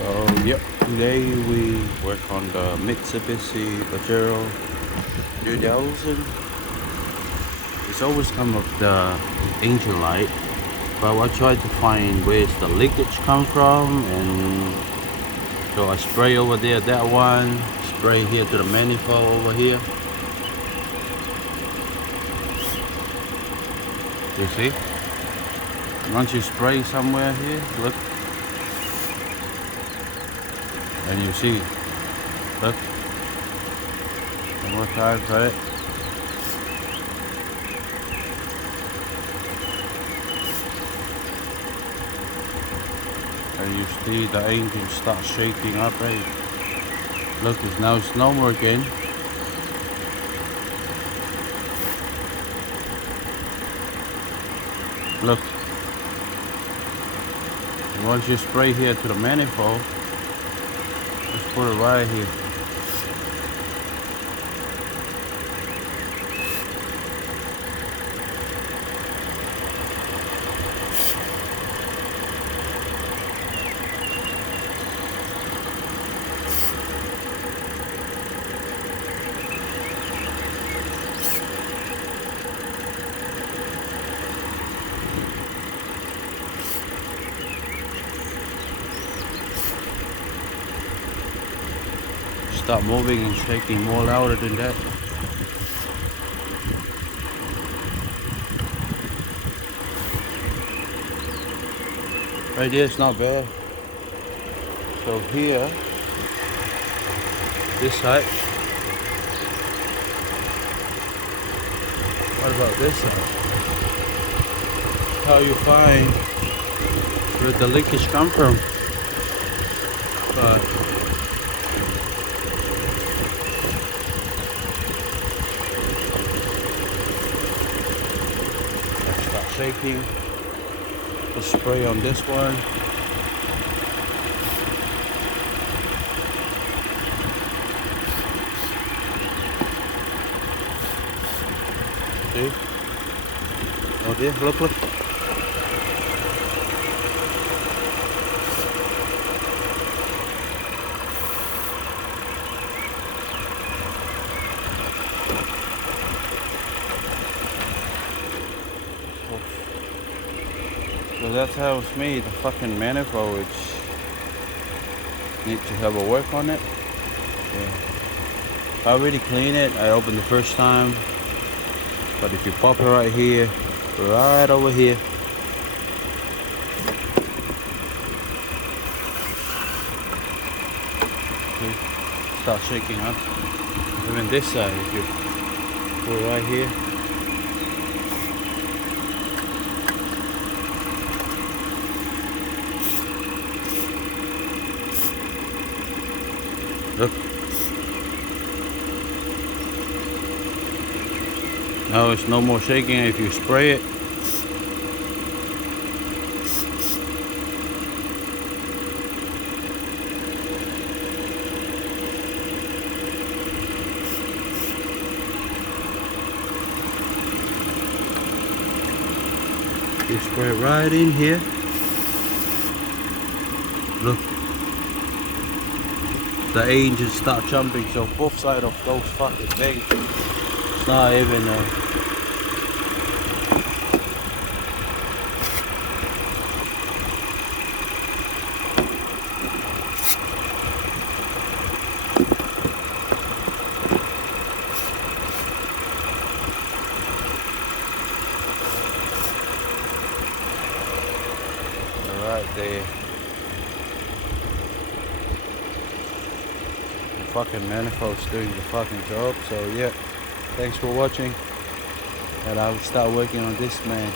So yep, today we work on the Mitsubishi Pajero 2000. It's always come with the engine light, but I tried to find where's the leakage come from, and so I spray over there that one, spray here to the manifold over here. You see? Once you spray somewhere here, look. And you see, look, one more time, try it. And you see the engine start shaking up, right? Look, now it's normal again. Look. And once you spray here to the manifold, let's put it right here. Start moving and shaking more louder than that. Right there, it's not bad. So here, this side. What about this side? How you find where the leakage come from? But start shaking. Put spray on this one. See? Oh there, look, look. So that's how it's made. The fucking manifold, it's need to have a work on it. Yeah. I already cleaned it. I opened the first time. But if you pop it right here, right over here, see, start shaking up. Even this side, if you put it right here. Look. Now it's no more shaking if you spray it. You spray it right in here. Look. The engines start jumping, so both sides of those fucking things. It's not even right there. The fucking manifold's doing the fucking job. So yeah, thanks for watching, and I'll start working on this, man.